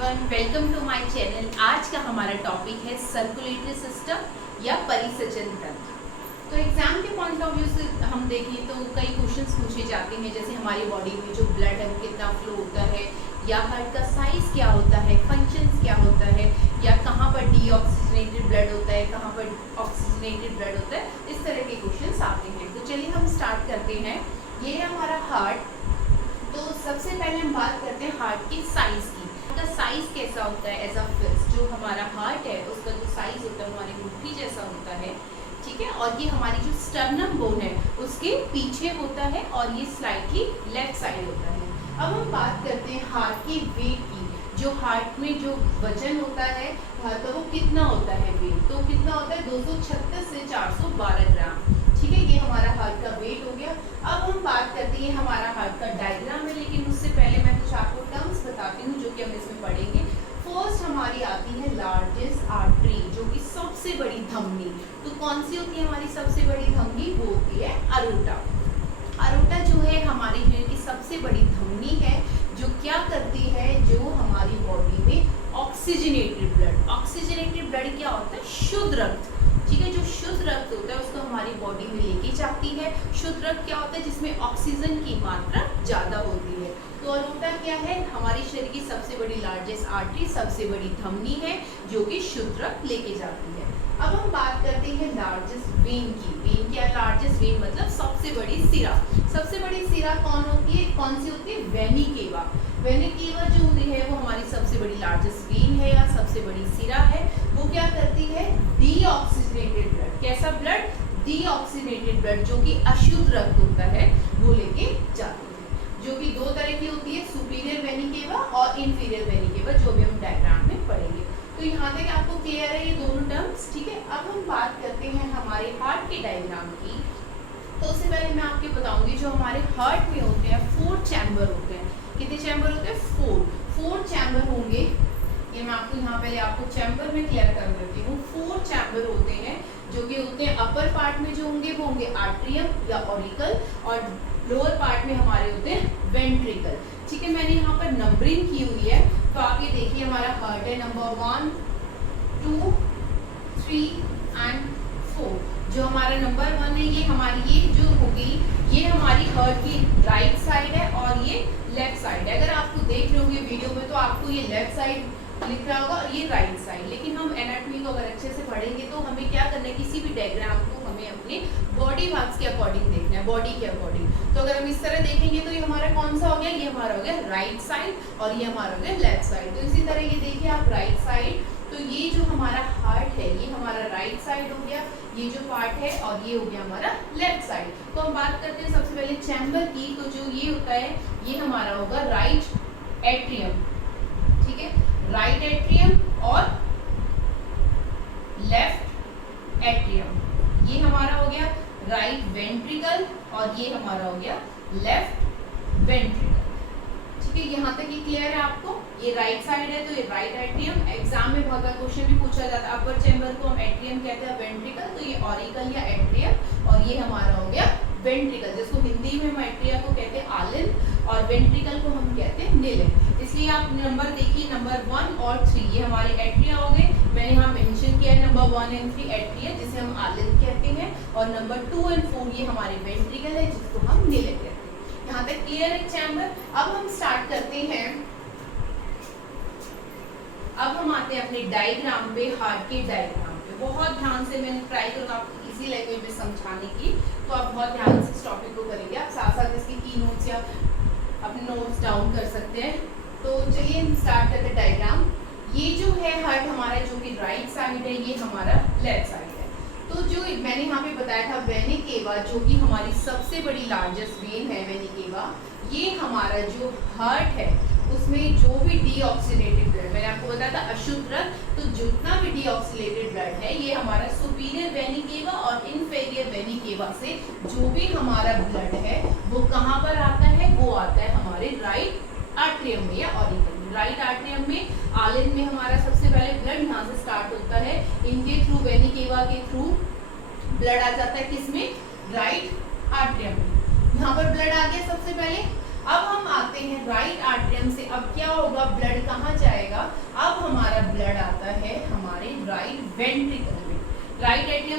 Everyone, welcome to my channel. आज का हमारा टॉपिक है सर्कुलेटरी सिस्टम या परिसंचरण तंत्र। तो एग्जाम के पॉइंट ऑफ व्यू से हम देखें तो कई क्वेश्चंस पूछे जाते हैं, जैसे हमारी बॉडी में जो ब्लड है वो कितना फ्लो होता है, या हार्ट का साइज क्या होता है, फंक्शंस क्या होता है, या कहाँ पर डीऑक्सीजनेटेड ब्लड होता है, कहाँ पर ऑक्सीजनेटेड ब्लड होता है। इस तरह के क्वेश्चंस आते हैं। तो चलिए हम स्टार्ट करते हैं। ये है हमारा हार्ट। तो सबसे पहले हम बात करते हैं हार्ट की साइज की। उसका साइज कैसा होता है? एज अ फिस्ट जो हमारा हार्ट है उसका जो साइज होता है हमारी मुट्ठी जैसा होता है, ठीक है। और ये हमारी जो स्टर्नम बोन है उसके पीछे होता है और ये स्लाइटली लेफ्ट साइड होता है। अब हम बात करते हैं हार्ट की वेट की। जो हार्ट में जो वजन होता है हार्ट का वो कितना होता है वेट, तो कितना होता है 236 से 412 ग्राम, ठीक है। ये हमारा हार्ट का वेट हो गया। अब हम बात करते हैं हमारा हार्ट का डायग्राम है, लेकिन उससे पहले मैं कुछ आपको टर्म्स बताती हूँ जो कि हम इसमें पढ़ेंगे। फर्स्ट हमारी आती है लार्जेस्ट आर्टरी, जो कि सबसे बड़ी धमनी। तो कौन सी होती है हमारी सबसे बड़ी धमनी? वो होती है अरोटा। अरोटा जो है हमारे शरीर की सबसे बड़ी धमनी है, जो क्या करती है, जो हमारी बॉडी में ऑक्सीजनेटेड ब्लड क्या होता है? शुद्ध रक्त, ठीक है। जो शुद्ध रक्त होता है उसको हमारी बॉडी में लेके जाती है। शुद्ध रक्त क्या होता है? जिसमें ऑक्सीजन की मात्रा ज्यादा होती है। तो अरोटा क्या है? हमारे शरीर की सबसे बड़ी लार्जेस्ट आर्टरी, सबसे बड़ी धमनी है जो कि शुद्ध रक्त लेके जाती है। अब हम बात करते हैं लार्जेस्ट वेन की। वेन क्या? लार्जेस्ट वेन मतलब सबसे बड़ी सिरा। सबसे बड़ी सिरा कौन होती है? कौन सी होती है? वेनी केवा। वेनी केवा जो है वो हमारी सबसे बड़ी लार्जेस्ट वेन है या सबसे बड़ी सिरा है। वो क्या करती है? Deoxygenated blood. कैसा ब्लड? डीऑक्सीजनेटेड ब्लड, जो कि अशुद्ध रक्त होता है वो लेके जाती है, जो कि दो तरह की होती है, सुपीरियर वेनी केवा और इंफीरियर वेनी केवा, जो भी हम डायग्राम में पढ़ेंगे। तो यहाँ तक आपको क्लियर है ये दोनों टर्म्स, ठीक है। अब हम बात करते हैं हमारे हार्ट के डायग्राम की। तो उससे पहले मैं आपको बताऊंगी जो हमारे हार्ट में होते हैं 4 चैम्बर होते हैं। कितने चैम्बर होते हैं? 4 चैम्बर होंगे। ये मैं आपको यहाँ पहले आपको चैम्बर में क्लियर कर देती हूँ। 4 चैम्बर होते हैं जो कि होते हैं अपर पार्ट में जो होंगे वो होंगे आर्ट्रियम या ऑरिकल, और लोअर पार्ट में हमारे होते हैं वेंट्रिकल, ठीक है। मैंने यहाँ पर नंबरिंग की हुई है, तो आप ये देखिए हमारा हार्ट है नंबर 1, 2, 3 एंड 4। जो हमारा नंबर 1 है ये हमारी ये जो होगी ये हमारी हार्ट की राइट साइड है और ये लेफ्ट साइड है। अगर आपको देख रहे होंगे वीडियो में तो आपको ये लेफ्ट साइड लिख रहा होगा और ये राइट साइड, लेकिन हम एनाटॉमी को अगर अच्छे से पढ़ेंगे तो हमें क्या करना है, किसी भी डायग्राम को हमें अपने बॉडी पार्ट्स के अकॉर्डिंग देखना है, बॉडी के अकॉर्डिंग। तो अगर हम इस तरह देखेंगे तो ये हमारा कौन सा हो गया? ये हमारा हो गया राइट साइड और ये हमारा हो गया लेफ्ट साइड। तो इसी तरह ये देखिए आप राइट साइड, तो ये जो हमारा हार्ट है ये हमारा राइट साइड हो गया, ये जो पार्ट है, और ये हो गया हमारा लेफ्ट साइड। तो हम बात करते हैं सबसे पहले चैम्बर की। तो जो ये होता है ये हमारा होगा राइट एट्रियम, ठीक है, राइट एट्रियम और लेफ्ट एट्रियम। ये हमारा हो गया राइट वेंट्रिकल और ये हमारा हो गया लेफ्ट वेंट्रिकल, ठीक है। यहाँ तक ये क्लियर है आपको? ये राइट साइड है तो ये राइट एट्रियम। एग्जाम में बहुत बार क्वेश्चन भी पूछा जाता है, अपर चैम्बर को हम एट्रियम कहते हैं, वेंट्रिकल तो ये ऑरिकल या एट्रियम, और ये हमारा हो गया वेंट्रिकल, जिसको हिंदी में हम एट्रिया को कहते हैं आलिन और वेंट्रिकल को हम कहते हैं निलिन। इसलिए आप नंबर देखिए, नंबर 1 और 3 ये हमारे एट्रिया हो गए। मैंने यहाँ मेंशन किया है नंबर 1 एंड 3 एट्रिया जिसे हम आलिन कहते हैं, और नंबर 2 एंड 4 ये हमारे वेंट्रिकल है जिसको हम निलिन कहते हैं। यहाँ तक क्लियर है चैम्बर? अब हम स्टार्ट करते हैं, अब हम आते हैं अपने डायग्राम पे, हार्ट के डायग्राम पे। बहुत ध्यान से मैंने ट्राई करूँगा आपको इजी लैंग्वेज में समझाने की, तो आप बहुत ध्यान से इस टॉपिक को करेंगे। आप साथ साथ इसकी की नोट्स या अपने नोट्स डाउन कर सकते हैं। तो चलिए हम स्टार्ट करते हैं डायग्राम। ये जो है हार्ट हमारा जो कि राइट साइड है, ये हमारा लेफ्ट साइड है। तो जो मैंने यहाँ पे बताया था वेनी केवा, जो कि हमारी सबसे बड़ी लार्जेस्ट वेन है वेनी केवा, ये हमारा जो हार्ट है उसमें जो भी डीऑक्सीडेटेड ब्लड, मैंने आपको बताया था अशुद्ध रक्त, तो जितना भी डीऑक्सीडेटेड ब्लड है ये हमारा सुपीरियर वेनी केवा और इंफीरियर वेनी केवा से जो भी हमारा ब्लड है वो कहाँ पर आता है? वो आता है हमारे राइट आर्ट्रियम में या ऑरिकल में। राइट आर्ट्रियम में आलिन में हमारा सबसे पहले ब्लड यहाँ से स्टार्ट होता है, इनके थ्रू वेनी केवा के थ्रू ब्लड आ जाता है किसमें? राइट आर्ट्रियम में। यहाँ पर ब्लड आ गया सबसे पहले। अब हम आते हैं राइट आर्ट्रियम से, अब क्या होगा? ब्लड कहाँ जाएगा?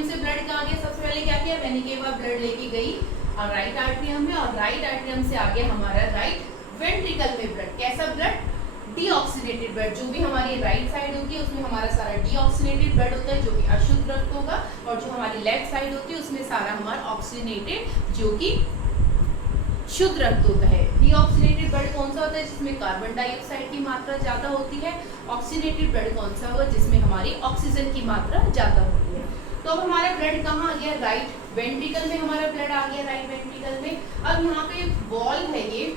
आर्टरियम से ब्लड कहाँ गया, सबसे पहले क्या किया, वेनी केवा ब्लड लेके गई और राइट आर्टरियम में, और राइट आर्टरियम से आगे हमारा राइट वेंट्रिकल में ब्लड। कैसा ब्लड, डीऑक्सीनेटेड ब्लड। जो भी हमारी राइट साइड होती है उसमें हमारा सारा डीऑक्सीनेटेड ब्लड होता है जो कि अशुद्ध रक्त होगा, और जो हमारी लेफ्ट साइड होती है उसमें सारा हमारा ऑक्सीनेटेड जो कि शुद्ध रक्त होता है। डीऑक्सीनेटेड ब्लड कौन सा होता है, जिसमें कार्बन डाइऑक्साइड की मात्रा ज्यादा होती है। ऑक्सीनेटेड ब्लड कौन सा होगा, जिसमें हमारी ऑक्सीजन की मात्रा ज्यादा होती है। तो अब हमारा ब्लड कहाँ आ गया, राइट वेंट्रिकल में हमारा ब्लड आ गया, राइट वेंट्रिकल में। अब यहाँ पे वॉल्व है, ये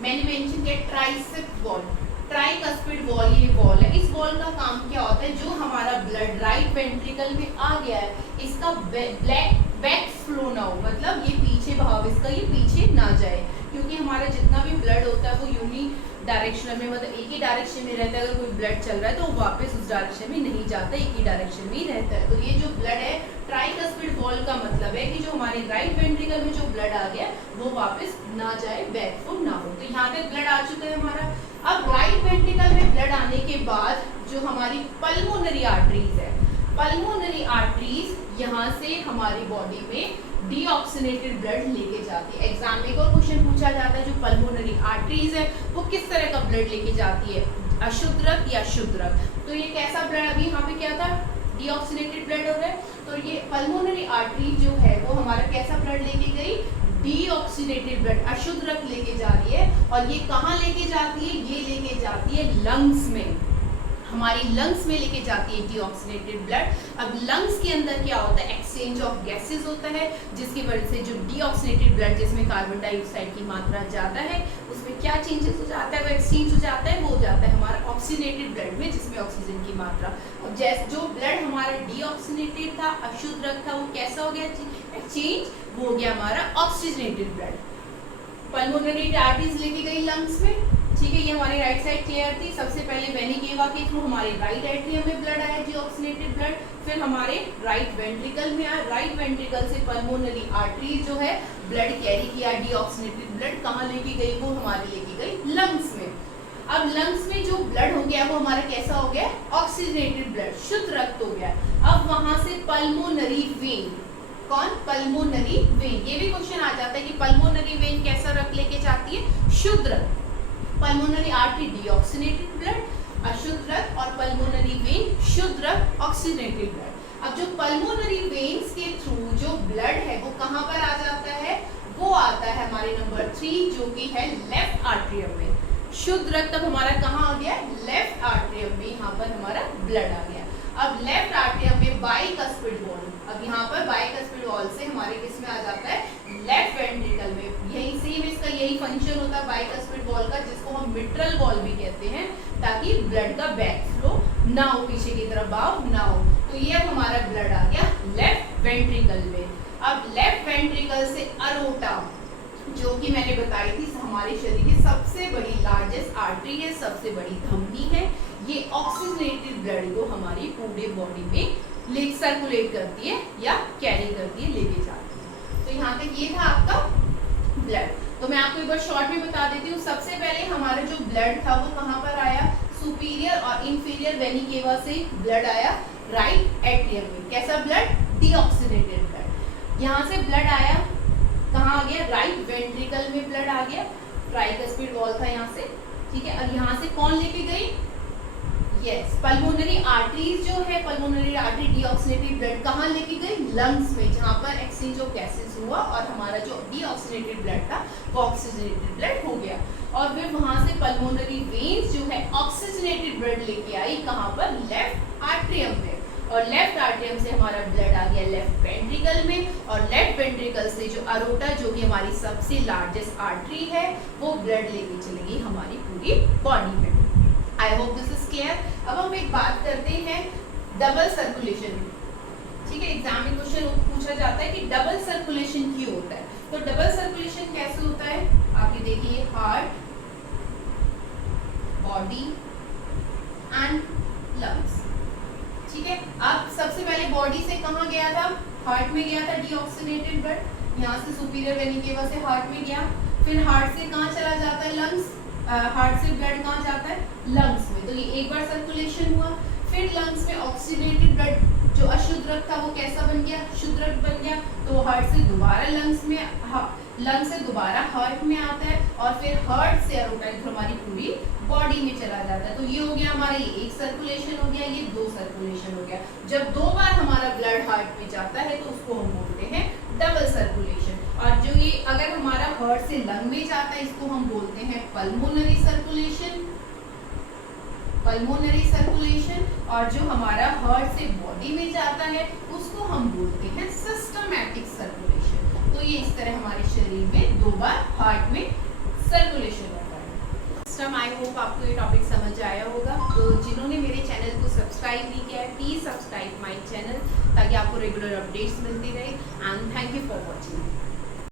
मैंने मेंशन किया ट्राइसेप्ट वॉल्व, ट्राइकस्पिड वॉल, ये वॉल है। इस वॉल का काम क्या होता है, जो हमारा ब्लड राइट वेंट्रिकल में आ गया है इसका बैक फ्लो ना हो, मतलब ये पीछे बहाव इसका ये पीछे ना जाए, क्योंकि हमारा जितना भी ब्लड होता है वो यूनि डायरेक्शन में, मतलब एक ही डायरेक्शन में रहता है। अगर कोई ब्लड चल रहा है तो वो वापस उस डायरेक्शन में नहीं जाता, एक ही डायरेक्शन में ही रहता है। तो ये जो ब्लड है ट्राइकस्पिड वॉल का मतलब है कि जो हमारे राइट वेंट्रिकल में जो ब्लड आ गया वो वापस ना जाए, बैक फ्लो ना हो। तो यहाँ तक ब्लड आ चुका है हमारा। अब राइट वेंट्रिकल में ब्लड आने के बाद जो हमारी पल्मोनरी आर्टरीज है, पल्मोनरी आर्टरीज यहाँ से हमारी बॉडी में डीऑक्सीनेटेड ब्लड लेके जाती है। एग्जाम में एक और क्वेश्चन पूछा जाता है, जो पल्मोनरी आर्टरीज है वो किस तरह का ब्लड लेके जाती है, अशुद्ध रक्त या शुद्ध रक्त। तो ये कैसा ब्लड, अभी यहाँ पे क्या था, डीऑक्सीनेटेड ब्लड हो रहा है, तो ये पल्मोनरी आर्टरी जो है वो हमारा कैसा ब्लड लेके गई, डीऑक्सीनेटेड ब्लड, अशुद्ध रक्त लेके जा रही है। और ये कहाँ लेके जाती है, ये लेके जाती है लंग्स में, हमारी लंग्स में लेके जाती है डीऑक्सीनेटेड ब्लड। अब लंग्स के अंदर क्या होता है, एक्सचेंज ऑफ गैसेस होता है, जिसकी वजह से जो डीऑक्सीनेटेड ब्लड जिसमें कार्बन डाइऑक्साइड की मात्रा ज़्यादा है उसमें क्या चेंजेस हो जाता है, वो एक्सचेंज हो जाता है, वो हो जाता है हमारा ऑक्सीनेटेड ब्लड में, जिसमें ऑक्सीजन की मात्रा। अब जैसे जो ब्लड हमारा डीऑक्सीनेटेड था, अशुद्ध रक्त था, वो कैसा हो गया एक्सचेंज, वो हो गया हमारा ऑक्सीजनेटेड ब्लड। पल्मोनरी आर्टरीज लेके गई लंग्स में, ठीक है, ये हमारी राइट साइड क्लियर थी। सबसे पहले वेनी केवा के थ्रू हमारे राइट एट्रियम में ब्लड आया डीऑक्सीनेटेड ब्लड, फिर हमारे राइट वेंट्रिकल में आया, राइट वेंट्रिकल से पल्मोनरी आर्टरी जो है ब्लड कैरी किया, डीऑक्सीनेटेड ब्लड कहाँ लेके गई, वो हमारे लेके गई लंग्स में। अब लंग्स में जो ब्लड हो गया वो हमारा कैसा हो गया, ऑक्सीजनेटेड ब्लड, शुद्ध रक्त हो गया। अब वहां से पल्मोनरी वेन, कौन, पल्मोनरी वेन, ये भी क्वेश्चन आ जाता है कि पल्मोनरी वेन कैसा रक्त लेके जाती है, शुद्ध रक्त। पल्मोनरी आर्टरी डीऑक्सीनेटेड ब्लड अशुद्ध रक्त, और पल्मोनरी वेन शुद्ध रक्त ऑक्सीजनेटेड ब्लड। अब जो पल्मोनरी वेन्स के थ्रू जो ब्लड है वो कहाँ पर आ जाता है, वो आता है हमारे नंबर 3 जो कि है लेफ्ट आर्टरियम में। शुद्ध रक्त अब हमारा कहाँ आ गया, लेफ्ट आर्टरियम में, यहाँ पर हमारा ब्लड आ गया। अब लेफ्ट आर्टरियम में बाइकस्पिड वॉल, अब यहाँ पर बाइकस्पिड वॉल से हमारे किस में आ जाता है, लेफ्ट वेंट्रिकल में। यही सेम इसका यही फंक्शन होता है बाइकस्पिड वॉल का, जिसको हम मिट्रल वॉल भी कहते हैं, ताकि ब्लड का बैक फ्लो ना हो, पीछे की तरफ बहाव ना हो। तो ये अब हमारा ब्लड आ गया लेफ्ट वेंट्रिकल में। अब लेफ्ट वेंट्रिकल से अरोटा, जो कि मैंने बताई थी हमारे शरीर की सबसे बड़ी लार्जेस्ट आर्टरी है, सबसे बड़ी धमनी है, ये ऑक्सीजनेटेड ब्लड को हमारी पूरे बॉडी में सर्कुलेट करती है या कैरी करती है, लेके जाती है। तो यहाँ तक ये था आपका ब्लड। तो मैं आपको एक बार शॉर्ट में बता देती हूँ। सबसे पहले हमारा जो ब्लड था वो कहाँ पर आया, सुपीरियर और इंफीरियर वेनी केवा से ब्लड आया राइट एट्रियम में। कैसा ब्लड, डीऑक्सीनेटेड ब्लड। यहाँ से ब्लड आया कहाँ आ गया, राइट वेंट्रिकल में ब्लड आ गया, ट्राइकस्पिड वॉल था यहाँ से, ठीक है। और यहाँ से कौन लेके गई, यस, पल्मोनरी आर्टरीज जो है, पल्मोनरी आर्टरी डीऑक्सीनेटेड ब्लड कहाँ लेके गई, लंग्स में, जहाँ पर एक्सचेंज ऑफ गैसेस हुआ और हमारा जो डीऑक्सीनेटेड ब्लड था वो ऑक्सीजनेटेड ब्लड हो गया। और फिर वहां से पल्मोनरी वेन्स जो है ऑक्सीजनेटेड ब्लड लेके आई कहाँ पर, लेफ्ट आर्टरियम में। और लेफ्ट आर्टरियम से हमारा ब्लड आ गया लेफ्ट वेंट्रिकल में, और लेफ्ट वेंट्रिकल से जो अरोटा जो कि हमारी सबसे लार्जेस्ट आर्टरी है वो ब्लड लेके चलेगी हमारी पूरी बॉडी में। I hope this is clear. अब हम एक बात करते हैं डबल सर्कुलेशन, ठीक है। एग्जाम में क्वेश्चन पूछा जाता है कि डबल सर्कुलेशन क्यों होता है। तो डबल सर्कुलेशन कैसे होता है, आप ये देखिए, हार्ट, बॉडी एंड लंग्स, ठीक है। अब सबसे पहले बॉडी से कहाँ गया था, हार्ट में गया था डीऑक्सीनेटेड ब्लड, यहाँ से सुपीरियर वेनी केवा से हार्ट में गया, फिर हार्ट से कहाँ चला जाता है, लंग्स, हार्ट से ब्लड कहाँ जाता है, लंग्स में। तो ये एक बार सर्कुलेशन हुआ। फिर लंग्स में ऑक्सीजनेटेड ब्लड जो अशुद्ध रक्त था वो कैसा बन गया, शुद्ध रक्त बन गया। तो हार्ट से दोबारा लंग से दोबारा हार्ट में आता है और फिर हार्ट से एरोटाइल थ्रू हमारी पूरी बॉडी में चला जाता है। तो ये हो गया हमारा, ये एक सर्कुलेशन हो गया, ये दो सर्कुलेशन हो गया। जब दो बार हमारा ब्लड हार्ट में जाता है तो उसको हम बोलते हैं डबल सर्कुलेशन। और जो ये अगर हमारा हार्ट से लंग में जाता है इसको हम बोलते हैं पल्मोनरी सर्कुलेशन, पल्मोनरी सर्कुलेशन। और जो हमारा हार्ट से बॉडी में जाता है उसको हम बोलते हैं सिस्टमैटिक सर्कुलेशन। तो ये इस तरह हमारे शरीर में दो बार हार्ट में सर्कुलेशन होता है। सिस्टम, आई होप आपको ये टॉपिक समझ आया होगा। तो जिन्होंने मेरे चैनल को सब्सक्राइब नहीं किया है प्लीज सब्सक्राइब माय चैनल ताकि आपको रेगुलर अपडेट्स मिलती रहे। And thank you for watching.